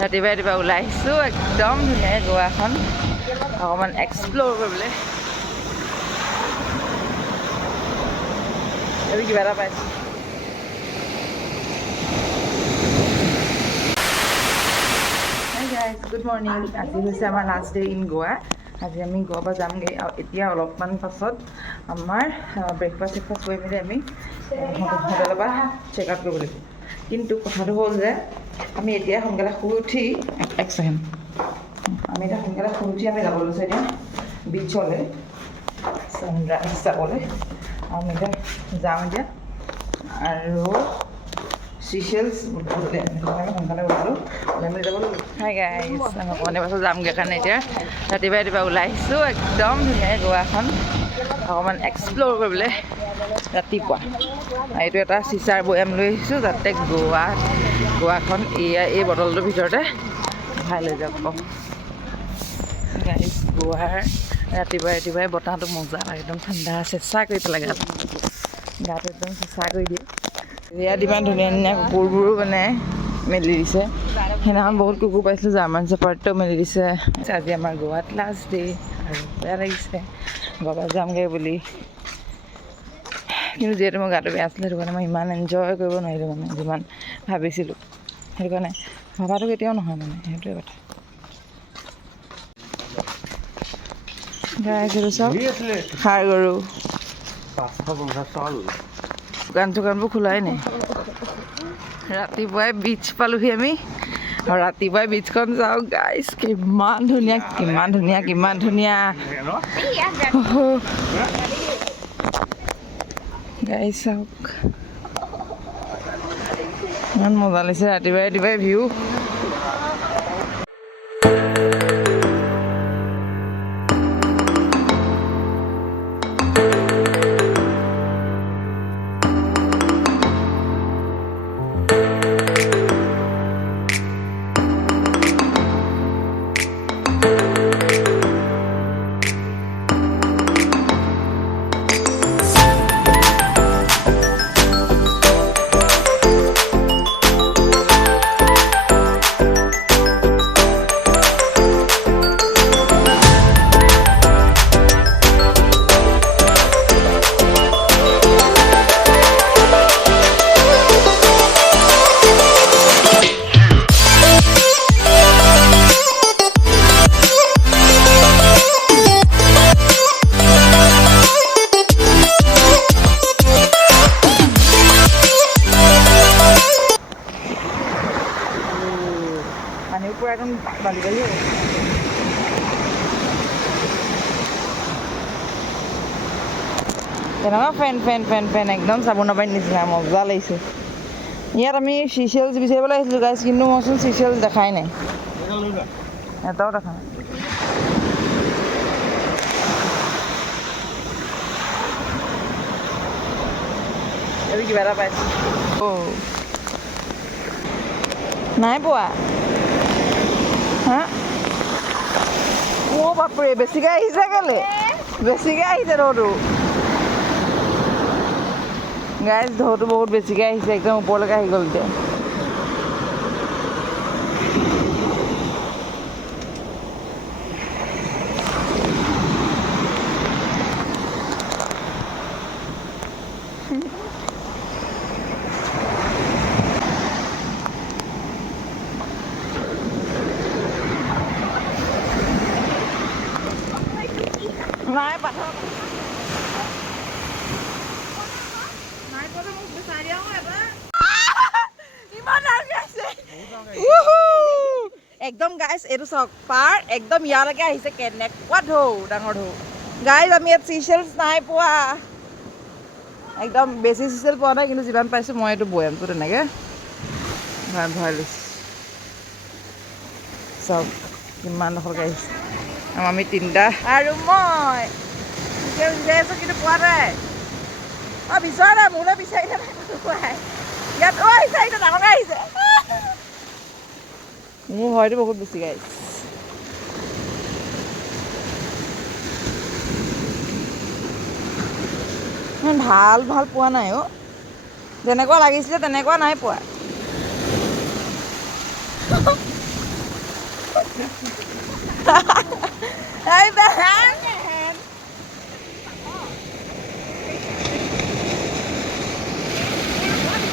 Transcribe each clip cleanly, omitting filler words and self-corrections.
ৰাতিপুৱা ওলাই আহিছোঁ একদম ধুনীয়াকৈ গোৱাখন অকণমান এক্সপ্ল'ৰ কৰিবলৈ। এইবোৰ কিবা এটা পাইছোঁ। Hi guys, good morning. আজি হৈছে আমাৰ লাষ্ট ডে ইন গোৱা। আজি আমি গোৱাৰ পৰা যামগৈ আৰু এতিয়া অলপমান পাছত আমাৰ ব্ৰেকফাষ্ট কৰি মেলি আমি হোটেলৰ পৰা চেক আউট কৰিব লাগিব। কিন্তু কথাটো হ'ল যে আমি এতিয়া সোনকালে শুই উঠি এক ছেকেণ্ড আমি যাব লৈছোঁ এতিয়া বিচলৈ ছানৰাইজ চাবলৈ। আমি এতিয়া যাওঁ এতিয়া আৰু চিচেলছ সোনকালে ওলালোঁ ওলাই মেলি যাব লাগিব। হাই গাইজ, আমি অকণমান পাছত যামগৈ কাৰণে এতিয়া ৰাতিপুৱা ওলাই আহিছোঁ একদম ধুনীয়াকৈ গোৱাখন অকণমান এক্সপ্ল'ৰ কৰিবলৈ ৰাতিপুৱা। এইটো এটা চিচাৰ বৈয়াম লৈ আহিছোঁ যাতে গোৱাখন এই বটলটোৰ ভিতৰতে ভৰাই লৈ যাব। গাইজ, গোৱাৰ ৰাতিপুৱাই বতাহটো মজা লাগে, একদম ঠাণ্ডা চেঁচা কৰি পেলাই গাটো একদম চেঁচা কৰি দিয়ে। ইয়াত ইমান ধুনীয়া কুকুৰবোৰো মানে মেলি দিছে। সেইদিনাখন বহুত কুকুৰ পাইছিলোঁ, জাৰ্মান শ্বেপাৰ্ডটো মেলি দিছে। আজি আমাৰ গোৱাত লাষ্ট ডে আৰু বেয়া লাগিছে গোৱা যামগৈ বুলি। কিন্তু যিহেতু মোৰ গাটো বেয়া আছিলে সেইটো কাৰণে মই ইমান এনজয় কৰিব নোৱাৰিলোঁ মানে যিমান ভাবিছিলোঁ। সেইটো কাৰণে ভবাটো কেতিয়াও নহয় মানে, সেইটোৱে কথা। গাইছিলোঁ চব সাৰ গৰু দোকানবোৰ খোলাই নাই। ৰাতিপুৱাই বীচ পালোহি আমি আৰু ৰাতিপুৱাই বীচখন চাওঁ গাইজ, কিমান ধুনীয়া গাইজ চাওক, ইমান মজা লাগিছে ৰাতিপুৱাই ভিউ। পানীৰ পৰা একদম বালি তেনেকুৱা ফেন একদম চাবোনৰ পানীৰ নিচিনা মজা লাগিছে। ইয়াত আমি চিচেলছ বিচাৰিবলৈ আহিছিলোঁ গাইজ, কিন্তু মইচোন চিচেলছ দেখাই নাই, এটাও দেখা নাই। এইবোৰ কিবা এটা পাইছোঁ। নাই পোৱা হা? অ' বাপৰে, বেছিকৈ আহিছে কেলে? বেছিকৈ আহিছে ঢৌটো গাইজ, ঢৌটো বহুত বেছিকৈ আহিছে, একদম ওপৰলৈকে আহি গ'ল এতিয়া। নাই পাথৰ একদম গাইজ, এইটো চাওক পাৰ একদম ইয়ালৈকে আহিছে, কেনেকুৱা ডাঙৰ ঢৌ গাইজ। আমি ইয়াত চিচেলছ নাই পোৱা, একদম বেছি চিচেল পোৱা নাই, কিন্তু যিমান পাইছোঁ মই এইটো বৈয়ামটো তেনেকৈ ভৰাই লৈছোঁ। চাওক কিমান ডোখৰকৈ আহিছে। আমি তিনিটা আৰু মই চিচেল বিচাৰি আছোঁ, কিন্তু পোৱা নাই। বিচৰা নাই, মোলৈ বিচাৰিলে ইয়াত চাৰিটা ডাঙৰকৈ আহিছে। মোৰ হয়তো বহুত বেছি গাইজ। ভাল পোৱা নাই অ', যেনেকুৱা লাগিছিলে তেনেকুৱা নাই পোৱা। Hey, Behan!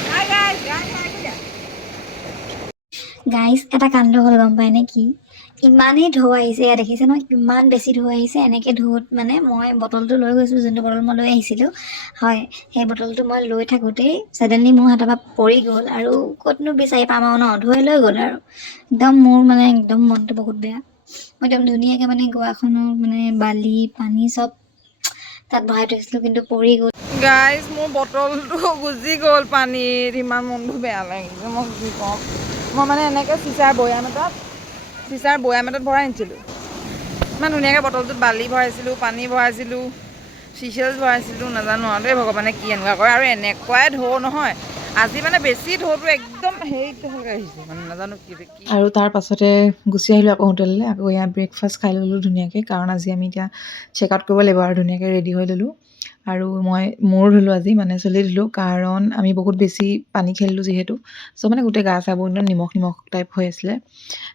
Hi, guys! Guys এটা কাণ্ড হ'ল গম পায় নে কি ইমানেই ঢৌ আহিছে ইয়াত দেখিছে ন ইমান বেছি ঢৌ আহিছে এনেকৈ ঢৌত মানে মই বটলটো লৈ গৈছোঁ যোনটো বটল মই লৈ আহিছিলোঁ হয় সেই বটলটো মই লৈ থাকোঁতেই ছাডেনলি মোৰ হাতৰ পৰা পৰি গ'ল আৰু ক'তনো বিচাৰি পাম আৰু ন ঢৌৱে লৈ গ'ল আৰু একদম মোৰ মানে একদম মনটো বহুত বেয়া মই একদম ধুনীয়াকৈ মানে গোৱাখনৰ মানে বালি পানী চব তাত ভৰাই থৈছিলোঁ কিন্তু পৰি গ'ল গাইজ মোৰ বটলটো গুজি গ'ল পানীত ইমান মনটো বেয়া লাগিছে মই কি কওঁ মই মানে এনেকৈ চিচাৰ বৈয়াম এটাত ভৰাই আনিছিলোঁ ইমান ধুনীয়াকৈ বটলটোত বালি ভৰাইছিলোঁ পানী ভৰাইছিলোঁ চিচেলছ ভৰাইছিলোঁ নাজানো আৰু দেই ভগৱানে কি এনেকুৱা কৰে আৰু এনেকুৱাই ঢৌ নহয় আজি মানে বেছি ঢৌটো একদম হেৰিত আহিছে মানে নাজানো কি আৰু তাৰ পাছতে গুচি আহিলোঁ আকৌ হোটেললৈ আকৌ ইয়াত ব্ৰেকফাষ্ট খাই ল'লোঁ ধুনীয়াকৈ কাৰণ আজি আমি এতিয়া চেক আউট কৰিব লাগিব আৰু ধুনীয়াকৈ ৰেডি হৈ ল'লোঁ আৰু মই মূৰ ধুলোঁ আজি মানে চুলি ধুলোঁ কাৰণ আমি বহুত বেছি পানী খেলিলোঁ যিহেতু চ' মানে গোটেই গা চাবোৰ একদম নিমখ টাইপ হৈ আছিলে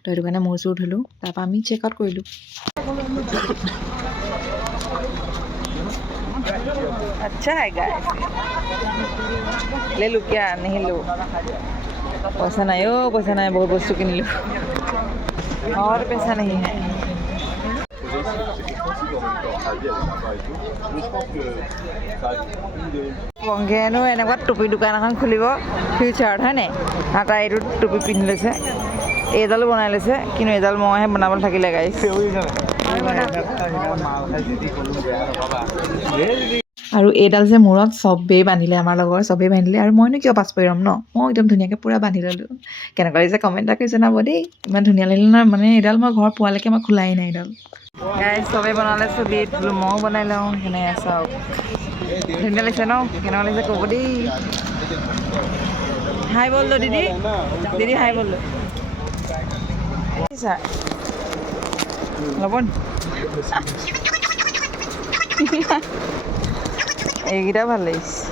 তো সেইটো কাৰণে মূৰ চুৰ ধুলোঁ তাৰপৰা আমি চেক আউট কৰিলোঁ अच्छा है गाइस ले लूँ क्या नहीं लूँ पैसा नहीं हो पैसा नहीं बहुत वस्तु किन लूँ और पैसा नहीं है বংগেনো এনেকুৱা টুপি দোকান এখন খুলিব ফিউচাৰত হয় নাই তাৰ এইটো টুপি পিন্ধি লৈছে এইডালো বনাই লৈছে কিন্তু এইডাল মইহে বনাবলৈ থাকিলে গাইছ আৰু এইডাল যে মূৰত চবেই বান্ধিলে আমাৰ লগৰ চবেই বান্ধিলে আৰু মইনো কিয় পাছ কৰি ৰ'ম ন মই একদম ধুনীয়াকৈ পূৰা বান্ধি ল'লোঁ কেনেকুৱা লাগিছে কমেণ্ট এটা কৰি জনাব দেই ইমান ধুনীয়া লাগিলে নহয় মানে এইডাল মই ঘৰ পোৱালৈকে মই খোলাই নাই এইডাল গাইছ চবেই বনালে চুলিত বোলো ময়ো বনাই লওঁ কেনেকৈ চাওক ধুনীয়া লাগিছে ন কেনেকুৱা লাগিছে ক'ব দেই হাই বললো দিদি দিদি হাই বললো ছাৰ ল'ব এইকেইটা ভাল লাগিছে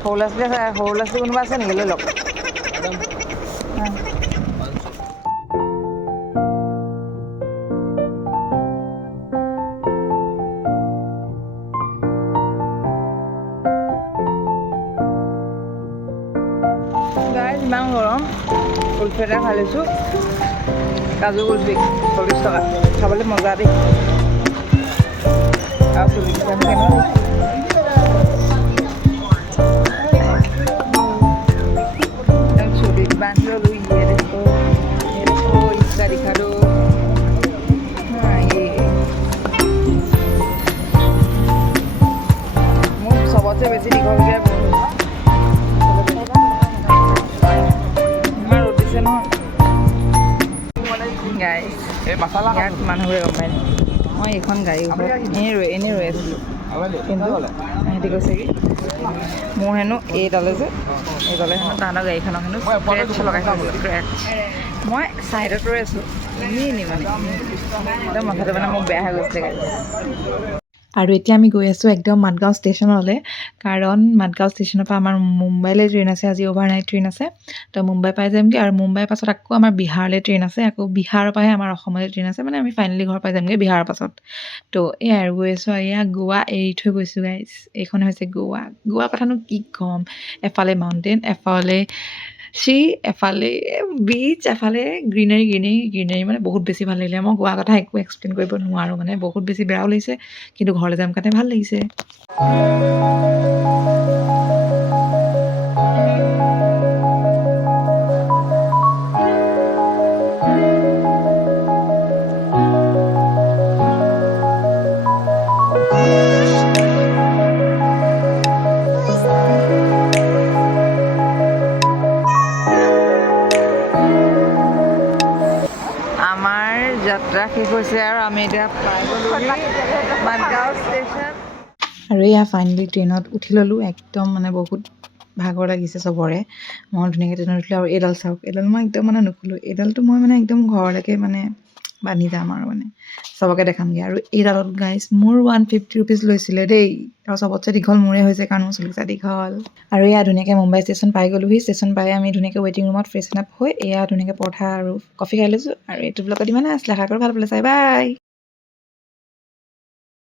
সৰু ল'ৰা ছোৱালী কোনোবা আছে নেকি লৈ লওক ইমান গৰম কুলফি এটা খাই লৈছোঁ কাজু কুলফি 40 টকা খাবলৈ মজা দেই আৰু চুলি চুলিত বান্ধি ল'লোঁ ইস্কা দিখালোঁ মোক চবতছে বেছি দীঘলকৈ ইয়াত মানুহবোৰে গম পায় মই এইখন গাড়ী ওপৰত এনেই ৰৈ আছিলোঁ কিন্তু সিহঁতি কৈছে কি মোৰ হেনো এইডালে যে এইডালে হেনো তাহাঁতৰ গাড়ীখনক হেনো স্ক্ৰেটচ লগাইছে স্ক্ৰেটচ মই ছাইডত ৰৈ আছোঁ এনেই মানে একদম মাথাটো মানে মোৰ বেয়া হৈ গৈছিলে গাড়ী আৰু এতিয়া আমি গৈ আছোঁ একদম মাদগাঁও ষ্টেচনলৈ কাৰণ মাদগাঁও ষ্টেচনৰ পৰা আমাৰ মুম্বাইলৈ ট্ৰেইন আছে আজি অ'ভাৰনাইট ট্ৰেইন আছে তো মুম্বাই পাই যামগৈ আৰু মুম্বাইৰ পাছত আকৌ আমাৰ বিহাৰলৈ ট্ৰেইন আছে আকৌ বিহাৰৰ পৰাহে আমাৰ অসমলৈ ট্ৰেইন আছে মানে আমি ফাইনেলি ঘৰ পাই যামগৈ বিহাৰৰ পাছত তো এয়া আৰু গৈ আছোঁ আৰু এয়া গোৱা এৰি থৈ গৈছোঁ গাইজ এইখন হৈছে গোৱা কথানো কি ক'ম এফালে মাউণ্টেইন এফালে এফালে বিচ এফালে গ্ৰীনাৰী মানে বহুত বেছি ভাল লাগিলে মই গোৱাৰ কথা একো এক্সপ্লেইন কৰিব নোৱাৰোঁ মানে বহুত বেছি বেয়াও লাগিছে কিন্তু ঘৰলৈ যাম কাৰণে ভাল লাগিছে যাত্ৰা শেষ হৈছে আৰু আমি এতিয়া পাই গ'লোঁ মাদগাঁও ষ্টেচন আৰু এয়া ফাইনেলি ট্ৰেইনত উঠি ল'লোঁ একদম মানে বহুত ভাগৰ লাগিছে চবৰে মই ধুনীয়াকৈ ট্ৰেইনত উঠিলোঁ আৰু এইডাল চাওক এইডাল মই একদম মানে নুখুলোঁ এইডালটো মই মানে একদম ঘৰলৈকে মানে বান্ধি যাম আৰু মানে চবকে দেখামগৈ আৰু এইডালত গাইজ মোৰ 150 ৰুপিজ লৈছিলে দেই আৰু চবতছে দীঘল মোৰে হৈছে কাৰণ মোৰ চুলিকেইটা দীঘল আৰু এয়া ধুনীয়াকৈ মুম্বাই ষ্টেচন পাই গ'লোহি ষ্টেচন পাই আমি ধুনীয়াকৈ ৱেইটিং ৰুমত ফ্ৰেছন আপ হৈ এয়া ধুনীয়াকৈ পৰঠা আৰু কফি খাই লৈছোঁ আৰু এইটো ব্লগত ইমানে আছিলে আশা কৰোঁ ভাল পালে চাই বাই